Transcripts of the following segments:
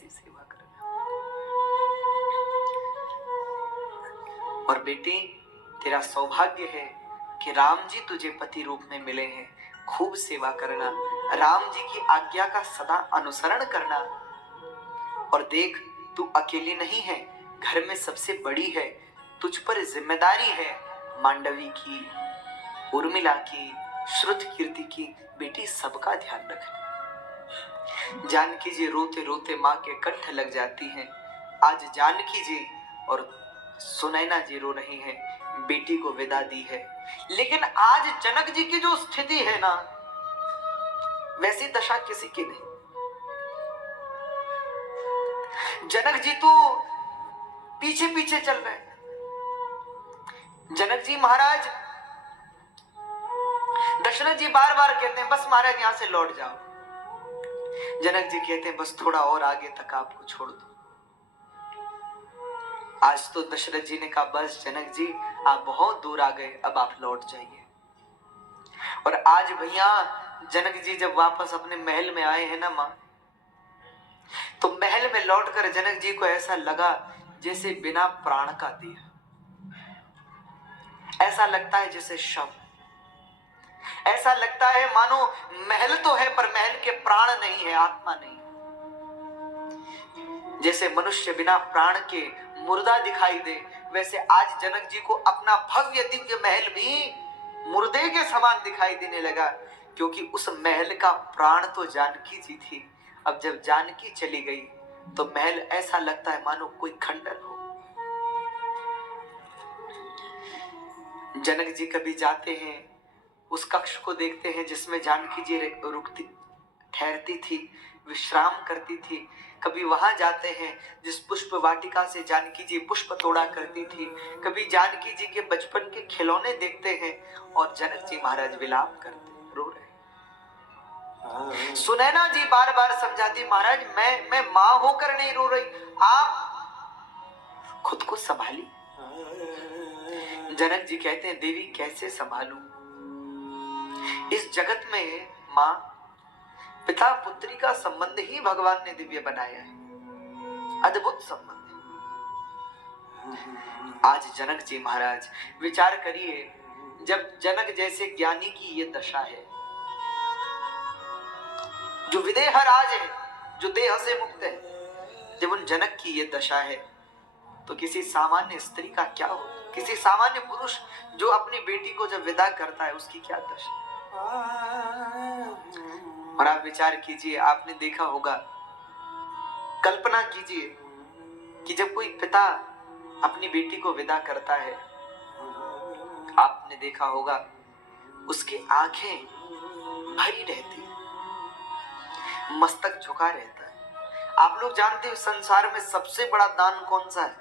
ऐसी सेवा करना। और बेटी, तेरा सौभाग्य है कि राम जी तुझे पति रूप में मिले हैं। खूब सेवा करना, राम जी की आज्ञा का सदा अनुसरण करना। और देख, तू अकेली नहीं है, घर में सबसे बड़ी है। तुझ पर जिम्मेदारी है मांडवी की, उर्मिला की, श्रुत कीर्ति की। बेटी, सबका ध्यान रखना। जानकी जी रोते रोते माँ के कंठ लग जाती हैं। आज जानकी जी और सुनैना जी रो रही हैं, बेटी को विदा दी है। लेकिन आज जनक जी की जो स्थिति है ना, वैसी दशा किसी की नहीं। जनक जी तो पीछे पीछे चल रहे हैं। जनक जी महाराज, दशरथ जी बार बार कहते हैं बस महाराज यहां से लौट जाओ। जनक जी कहते हैं बस थोड़ा और आगे तक आपको छोड़ दो। आज तो दशरथ जी ने कहा बस जनक जी आप बहुत दूर आ गए, अब आप लौट जाइए। और आज भैया जनक जी जब वापस अपने महल में आए हैं ना मां, तो महल में लौटकर जनक जी को ऐसा लगा जैसे बिना प्राण का दिया। ऐसा लगता है जैसे शव। ऐसा लगता है मानो महल तो है पर महल के प्राण नहीं है, आत्मा नहीं। जैसे मनुष्य बिना प्राण के मुर्दा दिखाई दे, वैसे आज जनक जी को अपना भव्य दिव्य महल भी मुर्दे के समान दिखाई देने लगा। क्योंकि उस महल का प्राण तो जानकी जी थी। अब जब जानकी चली गई तो महल ऐसा लगता है मानो कोई खंडर हो। जनक जी कभी जाते हैं, उस कक्ष को देखते हैं जिसमें जानकी जी रुकती ठहरती थी, विश्राम करती थी। कभी वहां जाते हैं जिस पुष्प वाटिका से जानकी जी पुष्प तोड़ा करती थी। कभी जानकी जी के बचपन के खिलौने देखते हैं और जनक जी महाराज विलाप करते, रो रहे। सुनैना जी बार बार समझाती महाराज मैं मां होकर नहीं रो रही, आप खुद को संभाली। जनक जी कहते हैं देवी कैसे संभालूं, इस जगत में मां पिता पुत्री का संबंध ही भगवान ने दिव्य बनाया है, अद्भुत संबंध है। आज जनक जी महाराज विचार करिए, जब जनक जैसे ज्ञानी की ये दशा है, जो विदेह राज है, जो देह से मुक्त है, जब उन जनक की ये दशा है तो किसी सामान्य स्त्री का क्या हो, किसी सामान्य पुरुष जो अपनी बेटी को जब विदा करता है उसकी क्या दशा। और आप विचार कीजिए, आपने देखा होगा, कल्पना कीजिए कि जब कोई पिता अपनी बेटी को विदा करता है, आपने देखा होगा उसकी आंखें भरी रहती है, मस्तक झुका रहता है। आप लोग जानते हो संसार में सबसे बड़ा दान कौन सा है?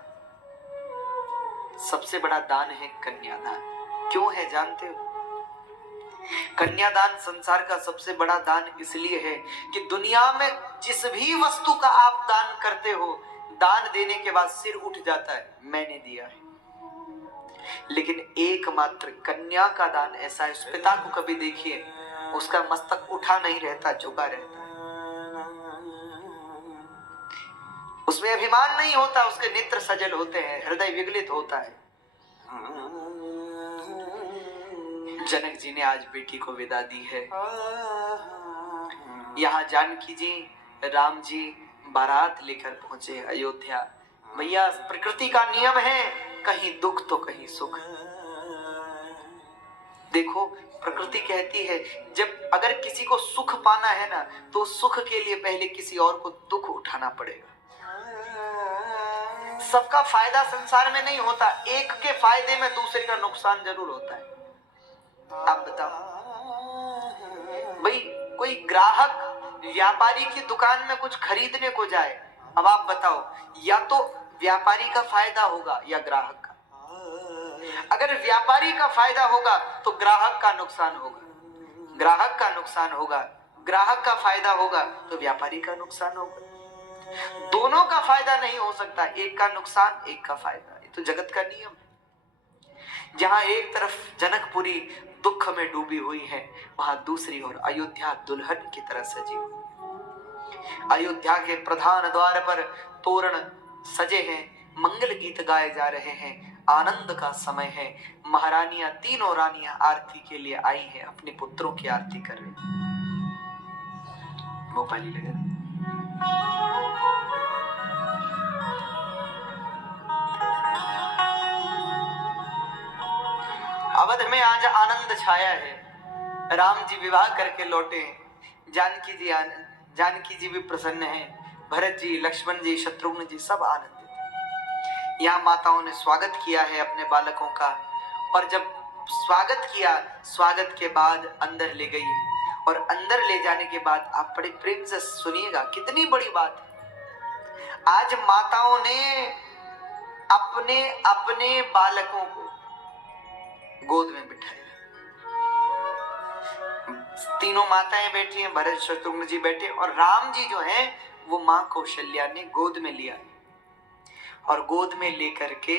सबसे बड़ा दान है कन्यादान। क्यों है जानते हो? कन्यादान संसार का सबसे बड़ा दान इसलिए है कि दुनिया में जिस भी वस्तु का आप दान करते हो, दान देने के बाद सिर उठ जाता है, मैंने दिया है। लेकिन एकमात्र कन्या का दान ऐसा है, उस पिता को कभी देखिए उसका मस्तक उठा नहीं रहता, झुका रहता है। उसमें अभिमान नहीं होता, उसके नेत्र सजल होते हैं, हृदय विगलित होता है। जनक जी ने आज बेटी को विदा दी है। यहाँ जानकी जी, राम जी बारात लेकर पहुंचे अयोध्या। भैया प्रकृति का नियम है, कहीं दुख तो कहीं सुख। देखो प्रकृति कहती है जब अगर किसी को सुख पाना है ना, तो सुख के लिए पहले किसी और को दुख उठाना पड़ेगा। सबका फायदा संसार में नहीं होता, एक के फायदे में दूसरे का नुकसान जरूर होता है। आप बताओ भाई, कोई ग्राहक व्यापारी की दुकान में कुछ खरीदने को जाए, अब आप बताओ या तो व्यापारी का फायदा होगा या ग्राहक का। अगर व्यापारी का फायदा होगा तो ग्राहक का नुकसान होगा, ग्राहक का नुकसान होगा, ग्राहक का फायदा होगा तो व्यापारी का नुकसान होगा। दोनों का फायदा नहीं हो सकता, एक का नुकसान एक का फायदा। ये तो जगत का नियम है। जहां एक तरफ जनकपुरी दुख में डूबी हुई है, वहां दूसरी ओर अयोध्या दुल्हन की तरह सजी हुई है। अयोध्या के प्रधान द्वार पर तोरण सजे हैं, मंगल गीत गाए जा रहे हैं, आनंद का समय है। महारानियां, तीनों रानियां आरती के लिए आई हैं, अपने पुत्रों की आरती कर रही हैं। भोपाली लगा। अवध में आज आनंद छाया है। राम जी विवाह करके लौटे हैं। जानकी जी भी प्रसन्न हैं। भरत जी, लक्ष्मण जी, शत्रुघ्न जी सब आनंदित हैं। यहाँ माताओं ने स्वागत किया है अपने बालकों का, और जब स्वागत किया, स्वागत के बाद अंदर ले गई, और अंदर ले जाने के बाद आप बड़े प्रेम से सुनिएगा, कितनी बड़ी बात है। आज माताओं ने अपने अपने बालकों को गोद में बिठाया। तीनों माताएं बैठी हैं, भरत शत्रुघ्न जी बैठे, और राम जी जो हैं वो मां कौशल्या ने गोद में लिया, और गोद में लेकर के